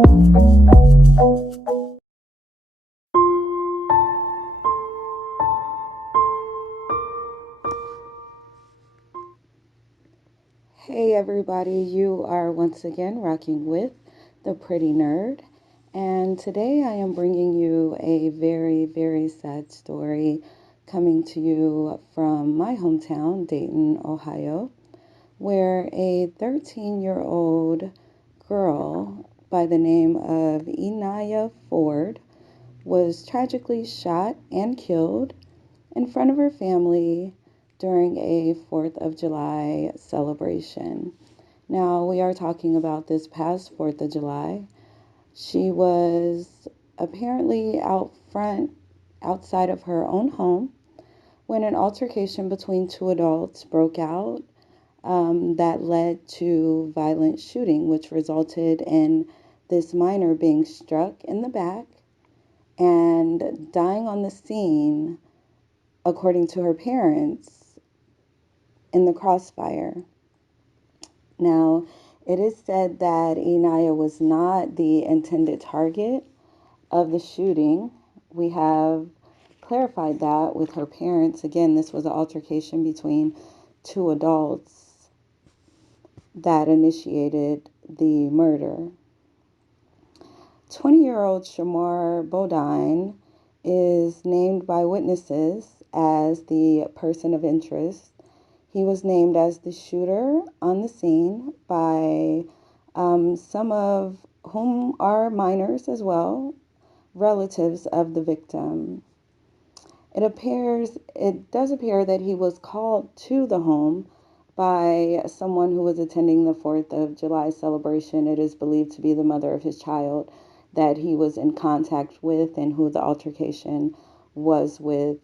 Hey everybody, you are once again rocking with the Pretty Nerd, and today I am bringing you a very, very sad story coming to you from my hometown, Dayton, Ohio, where a 13-year-old girl by the name of Inyah Ford was tragically shot and killed in front of her family during a 4th of July celebration. Now, we are talking about this past 4th of July. She was apparently out front, outside of her own home, when an altercation between two adults broke out that led to violent shooting, which resulted in this minor being struck in the back and dying on the scene, according to her parents, in the crossfire. Now, it is said that Inyah was not the intended target of the shooting. We have clarified that with her parents. Again, this was an altercation between two adults that initiated the murder. 20-year-old Shamarr Bodine is named by witnesses as the person of interest. He was named as the shooter on the scene by some of whom are minors as well, relatives of the victim. It does appear that he was called to the home by someone who was attending the 4th of July celebration. It is believed to be the mother of his child that he was in contact with and who the altercation was with.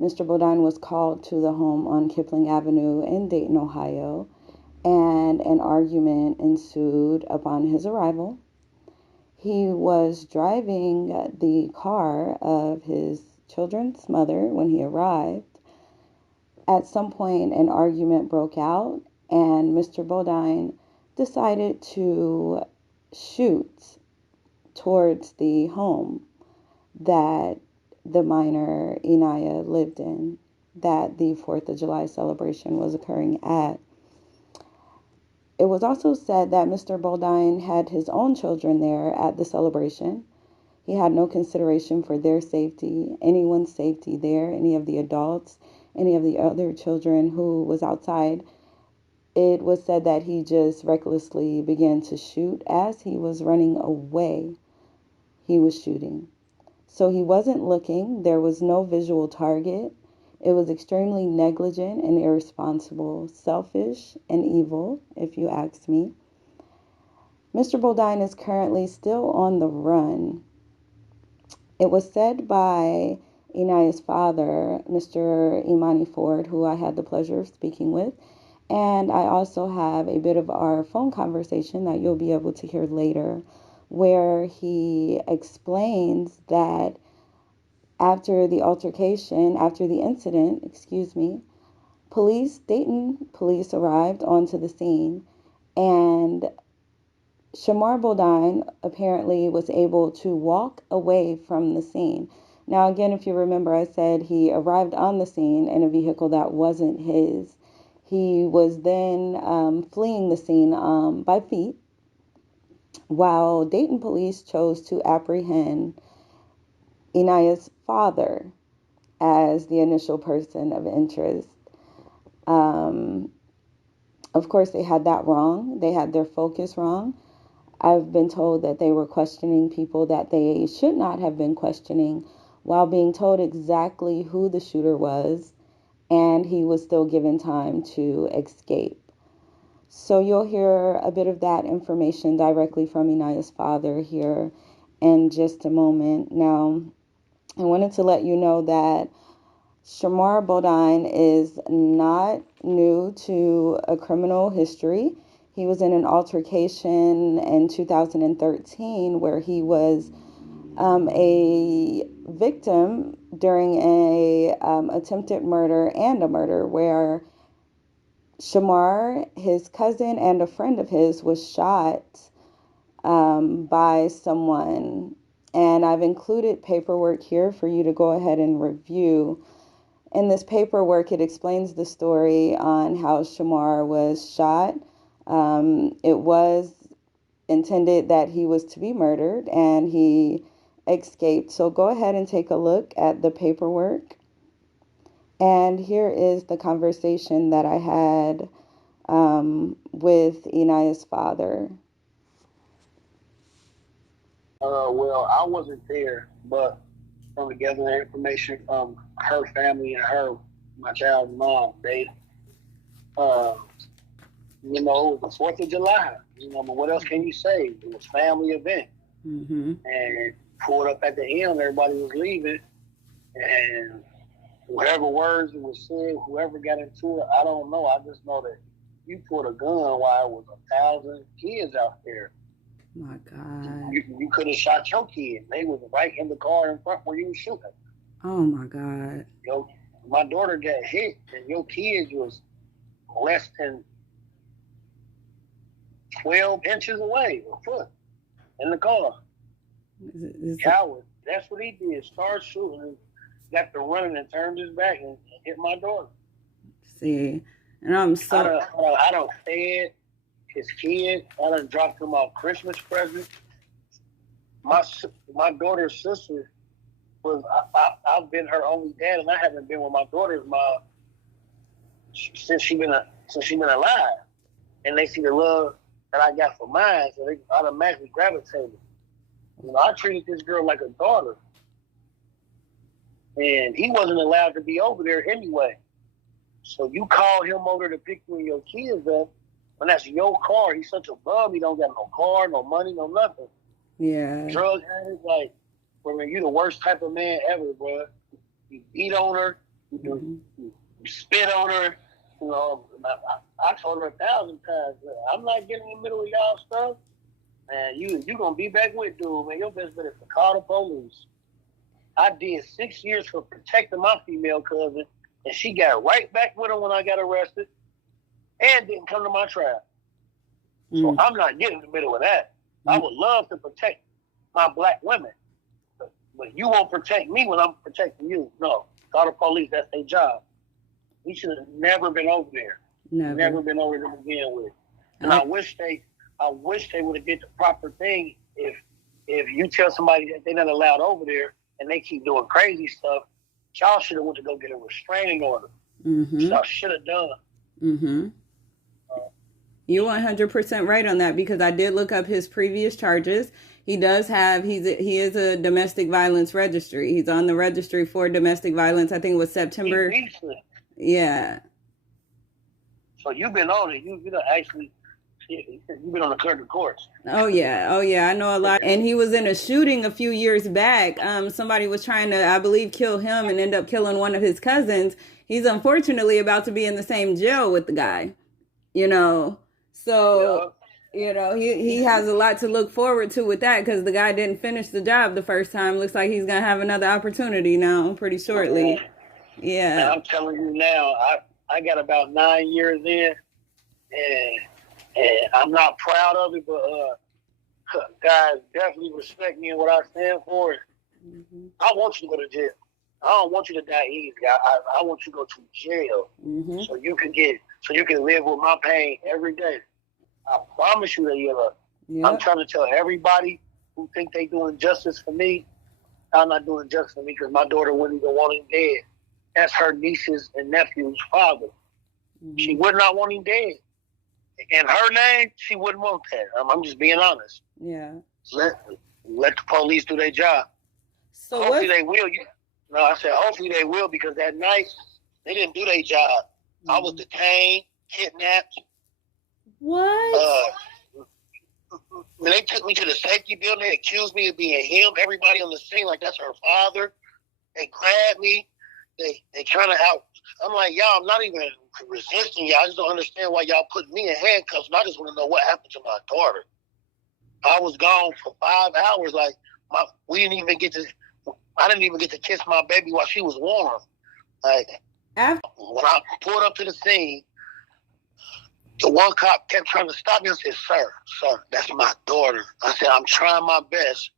Mr. Bodine was called to the home on Kipling Avenue in Dayton, Ohio, and an argument ensued upon his arrival. He was driving the car of his children's mother when he arrived. At some point, an argument broke out, and Mr. Bodine decided to shoot towards the home that the minor Inyah lived in, that the 4th of July celebration was occurring at. It was also said that Mr. Bodine had his own children there at the celebration. He had no consideration for their safety, anyone's safety there, any of the adults, any of the other children who was outside. It was said that he just recklessly began to shoot. As he was running away, he was shooting. So he wasn't looking. There was no visual target. It was extremely negligent and irresponsible, selfish and evil, if you ask me. Mr. Bodine is currently still on the run. It was said by Inyah's father, Mr. Inyah Ford, who I had the pleasure of speaking with, and I also have a bit of our phone conversation that you'll be able to hear later, where he explains that after the incident, Dayton police arrived onto the scene, and Shamarr Bodine apparently was able to walk away from the scene. Now, again, if you remember, I said he arrived on the scene in a vehicle that wasn't his. He was then fleeing the scene by feet, while Dayton police chose to apprehend Inyah's father as the initial person of interest. Um, of course, they had that wrong. They had their focus wrong. I've been told that they were questioning people that they should not have been questioning while being told exactly who the shooter was, and he was still given time to escape. So you'll hear a bit of that information directly from Inyah's father here in just a moment. Now, I wanted to let you know that Shamarr Bodine is not new to a criminal history. He was in an altercation in 2013 where he was a victim during a attempted murder and a murder where Shamarr, his cousin, and a friend of his was shot by someone. And I've included paperwork here for you to go ahead and review. In this paperwork, it explains the story on how Shamarr was shot. It was intended that he was to be murdered, and he escaped. So go ahead and take a look at the paperwork. And here is the conversation that I had with Inyah's father. Well, I wasn't there, but from gathering information from her family and my child's mom, they, it was the 4th of July. But what else can you say? It was a family event. Mm-hmm. And pulled up at the end, everybody was leaving. And whatever words it was said, whoever got into it, I don't know. I just know that you pulled a gun while it was 1,000 kids out there. My God. You could have shot your kid. They was right in the car in front where you were shooting. Oh, my God. My daughter got hit, and your kids was less than 12 inches away, a foot, in the car. Coward. That's what he did. Started shooting and got to running and turned his back and hit my daughter. See, and I'm so... I don't fed his kid. I done dropped him off Christmas presents. My daughter's sister I've been her only dad, and I haven't been with my daughter's mom since she been alive. And they see the love that I got for mine, so they automatically gravitated. I treated this girl like a daughter, and he wasn't allowed to be over there anyway. So you call him over to pick you and your kids up, when that's your car. He's such a bum. He don't got no car, no money, no nothing. Yeah. Drug addict, you the worst type of man ever, bro. You beat on her, you spit on her. I told her 1,000 times, I'm not getting in the middle of y'all stuff. Man, you gonna be back with dude, man. Your best bet is to call the police. I did 6 years for protecting my female cousin, and she got right back with him when I got arrested, and didn't come to my trial. So I'm not getting in the middle of that. I would love to protect my black women, but you won't protect me when I'm protecting you. No, call the police. That's their job. We should have never been over there. Never been over there to begin with. And I wish they would have did the proper thing. If you tell somebody that they're not allowed over there and they keep doing crazy stuff, y'all should have went to go get a restraining order. Y'all should have done. Mm-hmm. You're 100% right on that, because I did look up his previous charges. He does have, he is a domestic violence registry. He's on the registry for domestic violence. I think it was September. Yeah. So you've been on it. You've been on the clerk of courts. Oh yeah. I know a lot. And he was in a shooting a few years back. Somebody was trying to, I believe, kill him and end up killing one of his cousins. He's unfortunately about to be in the same jail with the guy. So, he has a lot to look forward to with that, because the guy didn't finish the job the first time. Looks like he's going to have another opportunity now pretty shortly. Yeah. And I'm telling you now, I got about 9 years in, and I'm not proud of it, but guys definitely respect me and what I stand for. I want you to go to jail. I don't want you to die easy. I want you to go to jail so you can live with my pain every day. I promise you that you're up. Yep. I'm trying to tell everybody who think they doing justice for me, I'm not doing justice for me, because my daughter wouldn't even want him dead. That's her niece's and nephew's father. She would not want him dead. In her name, she wouldn't want that. I'm just being honest. Yeah. Let the police do their job. So hopefully they will. I said hopefully they will, because that night they didn't do their job. I was detained, kidnapped. What? When they took me to the safety building, they accused me of being him. Everybody on the scene, like that's her father. They grabbed me. They trying to out. I'm like, y'all, I'm not even resisting y'all. I just don't understand why y'all put me in handcuffs. And I just want to know what happened to my daughter. I was gone for 5 hours. I didn't even get to kiss my baby while she was warm. When I pulled up to the scene, The one cop kept trying to stop me. I said, sir, that's my daughter. I said, I'm trying my best.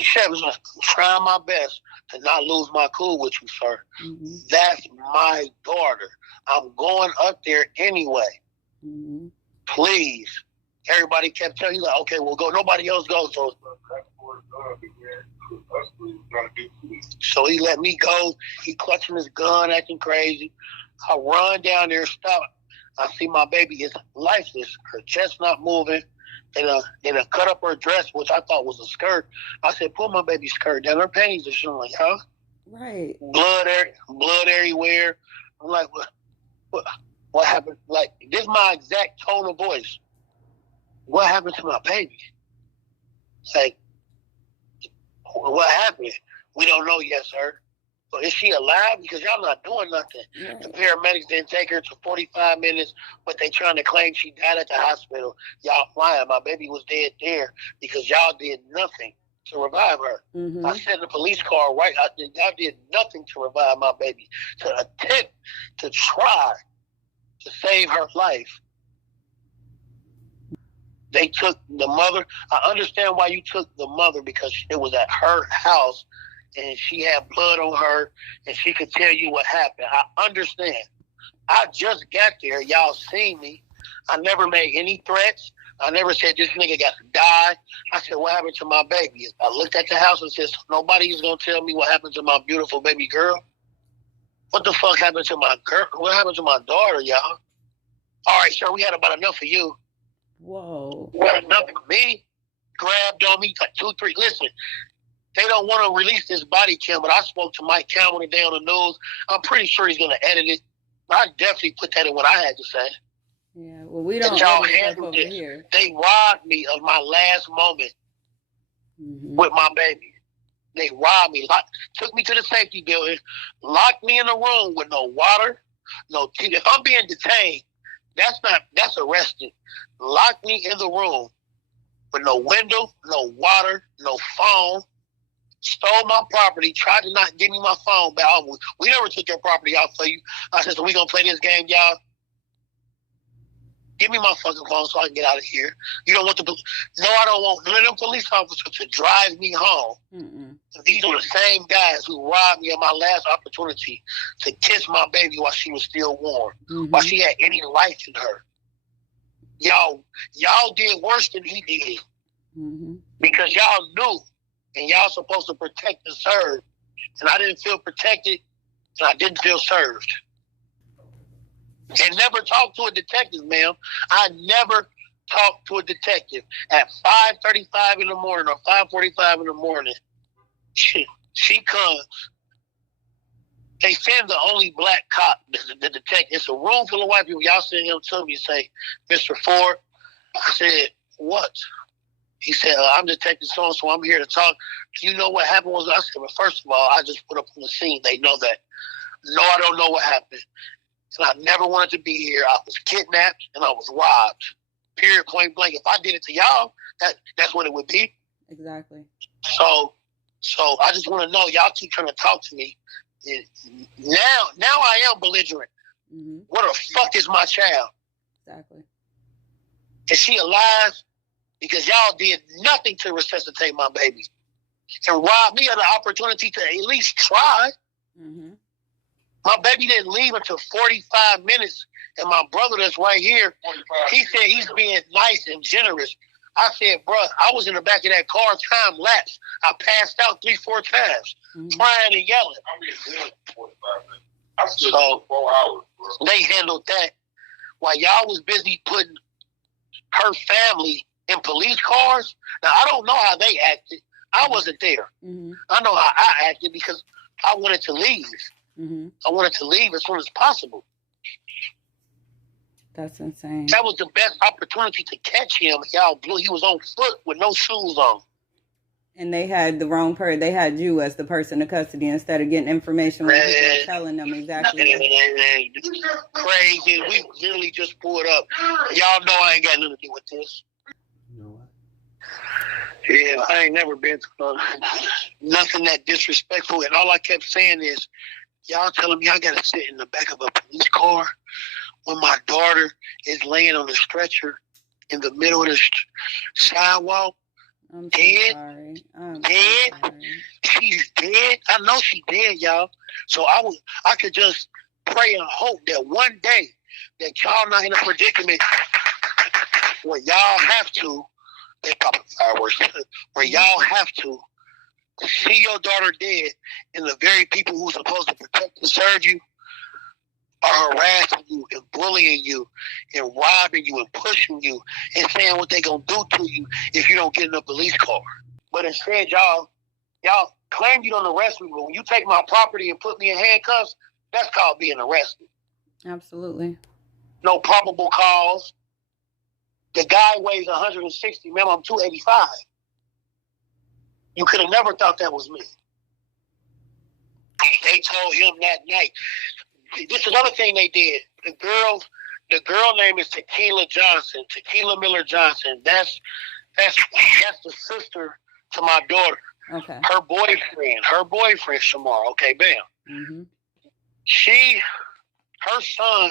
Chef was trying my best to not lose my cool with you, sir. Mm-hmm. That's my daughter. I'm going up there anyway. Mm-hmm. Please. Everybody kept telling you, like, okay, we'll go. Nobody else goes. So he let me go. He clutching his gun, acting crazy. I run down there, stop. I see my baby is lifeless. Her chest not moving. And cut up her dress, which I thought was a skirt. I said, pull my baby's skirt down. Her panties are showing. Like, huh? Right. Blood everywhere. I'm like, what happened? Like, this is my exact tone of voice. What happened to my baby? Like, what happened? We don't know yet, sir. But is she alive? Because y'all not doing nothing. Yeah. The paramedics didn't take her to 45 minutes, but they trying to claim she died at the hospital. Y'all lying. My baby was dead there because y'all did nothing to revive her. Mm-hmm. I sat in the police car, right? Y'all did nothing to revive my baby, to attempt to try to save her life. They took the mother. I understand why you took the mother, because it was at her house and she had blood on her and she could tell you what happened. I understand. I just got there. Y'all seen me. I never made any threats. I never said this nigga got to die. I said, what happened to my baby? I looked at the house and said, nobody's going to tell me what happened to my beautiful baby girl. What the fuck happened to my girl? What happened to my daughter, y'all? All right, sir, we had about enough of you. Whoa. Well, nothing for me. Grabbed on me, like 2, 3. Listen, they don't want to release this body cam, but I spoke to Mike Campbell today on the news. I'm pretty sure he's going to edit it. I definitely put that in what I had to say. Yeah, well, we don't y'all handle over it. Here. They robbed me of my last moment with my baby. They robbed me. Took me to the safety building, locked me in a room with no water, no tea. If I'm being detained, that's arrested. Locked me in the room with no window, no water, no phone. Stole my property, tried to not give me my phone back. We never took your property out for you. I said, so we going to play this game, y'all? Give me my fucking phone so I can get out of here. You don't want the... No, I don't want none of them police officers to drive me home. Mm-mm. These are the same guys who robbed me of my last opportunity to kiss my baby while she was still warm, while she had any life in her. Y'all did worse than he did. Mm-hmm. Because y'all knew. And y'all supposed to protect and serve. And I didn't feel protected, and I didn't feel served. And never talked to a detective, ma'am. I never talked to a detective. At 5:35 in the morning or 5:45 in the morning, she comes. They send the only black cop, the detective. It's a room full of white people. Y'all send him to me and say, Mr. Ford. I said, what? He said, I'm Detective so-and-so. I'm here to talk. You know what happened was? I said, well, first of all, I just put up on the scene. They know that. No, I don't know what happened. And I never wanted to be here. I was kidnapped and I was robbed. Period, point blank. If I did it to y'all, that's what it would be. Exactly. So I just want to know, y'all keep trying to talk to me. Now I am belligerent. Mm-hmm. What the fuck is my child? Exactly. Is she alive? Because y'all did nothing to resuscitate my baby and robbed me of the opportunity to at least try. Mm-hmm. My baby didn't leave until 45 minutes, and my brother that's right here, he said he's being nice and generous. I said, bro, I was in the back of that car, time lapse. I passed out 3-4 times, crying and yelling. I stood for 4 hours, bro. They handled that while y'all was busy putting her family in police cars. Now, I don't know how they acted. I wasn't there. Mm-hmm. I know how I acted because I wanted to leave. Mm-hmm. I wanted to leave as soon as possible. That's insane. That was the best opportunity to catch him. Y'all blew. He was on foot with no shoes on. And they had the wrong person. They had you as the person in custody instead of getting information when they were telling them exactly. Crazy. We literally just pulled up. Y'all know I ain't got nothing to do with this. You know what? Yeah, I ain't never been to nothing that disrespectful. And all I kept saying is, y'all telling me I got to sit in the back of a police car when my daughter is laying on the stretcher in the middle of the sidewalk, I'm so dead, sorry. dead. So sorry. She's dead. I know she's dead, y'all. So I could just pray and hope that one day that y'all not in a predicament where y'all have to, they pop fireworks, where y'all have to see your daughter dead, and the very people who are supposed to protect and serve you are harassing you and bullying you and robbing you and pushing you and saying what they gonna do to you if you don't get in a police car. But instead, y'all claim you don't arrest me, but when you take my property and put me in handcuffs, that's called being arrested. Absolutely. No probable cause. The guy weighs 160. Ma'am, I'm 285. You could have never thought that was me. They told him that night. This is another thing they did. The girl name is Tequila Johnson, Tequila Miller Johnson. That's the sister to my daughter. Okay. Her boyfriend, Shamarr. Okay, bam. Mm-hmm. Her son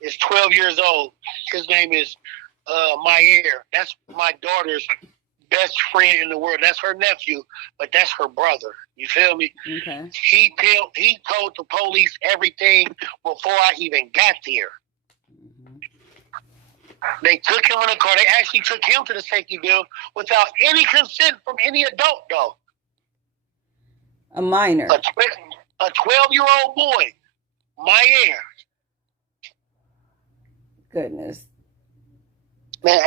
is 12 years old. His name is Mayer. That's my daughter's best friend in the world. That's her nephew, but that's her brother. You feel me? Okay. He told the police everything before I even got there. Mm-hmm. They took him in the car. They actually took him to the safety bill without any consent from any adult, though. A minor. A 12-year-old boy. Mayer. Goodness. Man,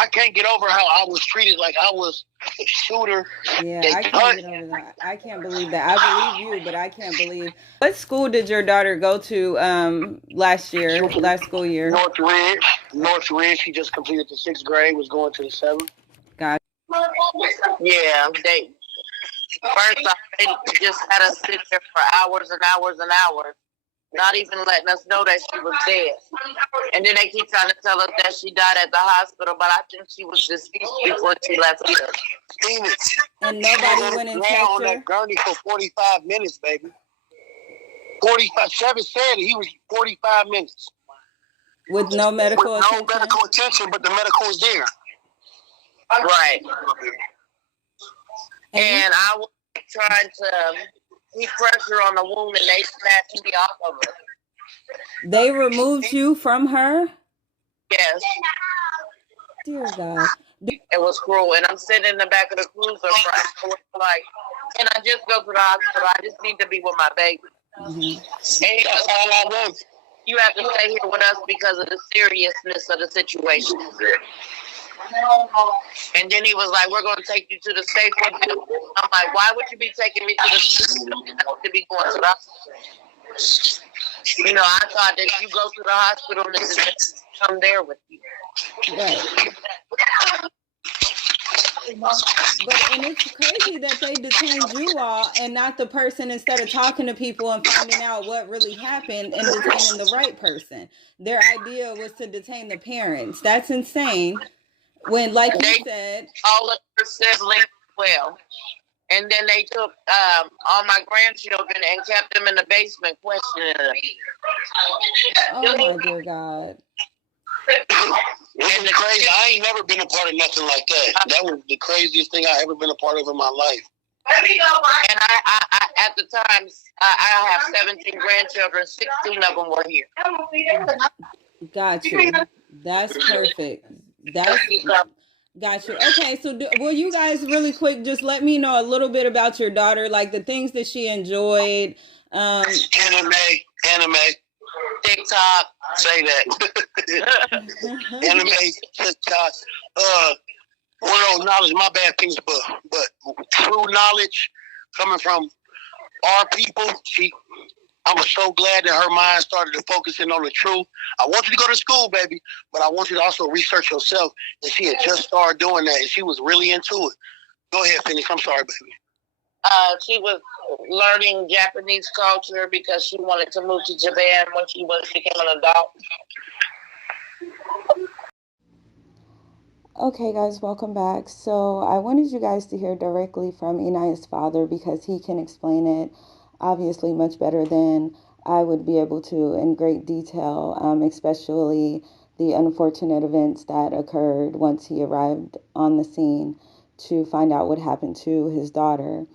I can't get over how I was treated like I was a shooter. Yeah, I can't get over that. I can't believe that. I believe you, but I can't believe. What school did your daughter go to last school year? Northridge. She just completed the 6th grade, was going to the 7th. Gotcha. Yeah, they first off, they just had us sit there for hours and hours and hours, not even letting us know that she was dead. And then they keep trying to tell us that she died at the hospital, but I think she was deceased before she left here. And nobody went and checked on her? that gurney for 45 minutes, baby. 45. Chevy said he was 45 minutes. With no medical attention? No medical attention, but the medical was there. Right. And I was trying to keep pressure on the wound, and they snatched me off of her. They removed you from her? Yes. Dear God. It was cruel. And I'm sitting in the back of the cruiser crying. Like, can I just go to the hospital? I just need to be with my baby. Mm-hmm. And that's all I want. You have to stay here with us because of the seriousness of the situation. And then he was like, we're going to take you to the safe one. I'm like, why would you be taking me to the safe one? I want to be going to the hospital. You know, I thought that you go to the hospital and just come there with you. Right. And it's crazy that they detained you all and not the person, instead of talking to people and finding out what really happened and detaining the right person. Their idea was to detain the parents. That's insane. When, like you said, all of her siblings well. And then they took all my grandchildren and kept them in the basement questioning them. Oh my dear God. It's crazy. I ain't never been a part of nothing like that. That was the craziest thing I ever been a part of in my life. And I at the time, I have 17 grandchildren. 16 of them were here. Got you. That's perfect. Got you. Okay, so will you guys really quick just let me know a little bit about your daughter, like the things that she enjoyed? Anime, TikTok. Say that. Anime, TikTok. World knowledge, my bad things, but true knowledge coming from our people. I was so glad that her mind started to focus in on the truth. I want you to go to school, baby, but I want you to also research yourself. And she had just started doing that, and she was really into it. Go ahead, finish. I'm sorry, baby. She was learning Japanese culture because she wanted to move to Japan when she became an adult. Okay, guys, welcome back. So I wanted you guys to hear directly from Inyah's father because he can explain it obviously much better than I would be able to in great detail, especially the unfortunate events that occurred once he arrived on the scene to find out what happened to his daughter.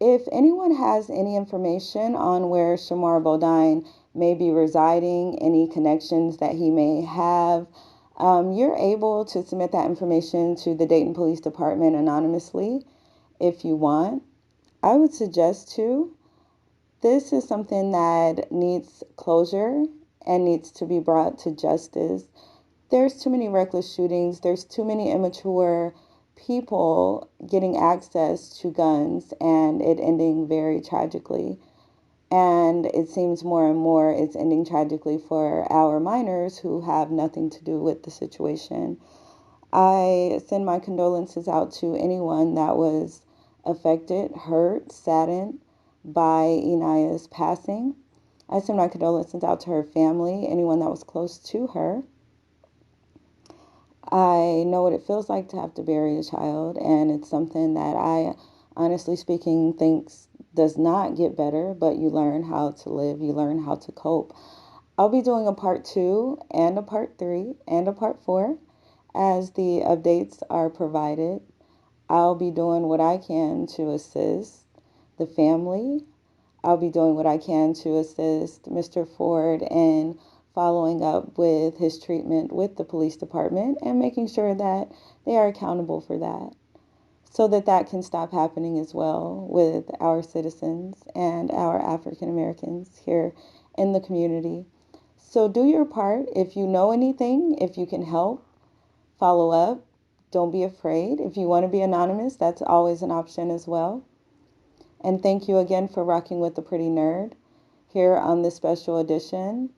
If anyone has any information on where Shamarr Bodine may be residing, any connections that he may have, you're able to submit that information to the Dayton Police Department anonymously if you want. I would suggest to. This is something that needs closure and needs to be brought to justice. There's too many reckless shootings, there's too many immature people getting access to guns and it ending very tragically. And it seems more and more it's ending tragically for our minors who have nothing to do with the situation. I send my condolences out to anyone that was affected, hurt, saddened by Inyah's passing. I send my condolences out to her family, anyone that was close to her. I know what it feels like to have to bury a child, and it's something that I, honestly speaking, thinks does not get better, but you learn how to live, you learn how to cope. I'll be doing a part two and a part three and a part four as the updates are provided. I'll be doing what I can to assist the family. I'll be doing what I can to assist Mr. Ford in following up with his treatment with the police department and making sure that they are accountable for that so that that can stop happening as well with our citizens and our African Americans here in the community. So do your part. If you know anything, if you can help, follow up. Don't be afraid. If you want to be anonymous, that's always an option as well. And thank you again for rocking with the Pretty Nerd here on this special edition.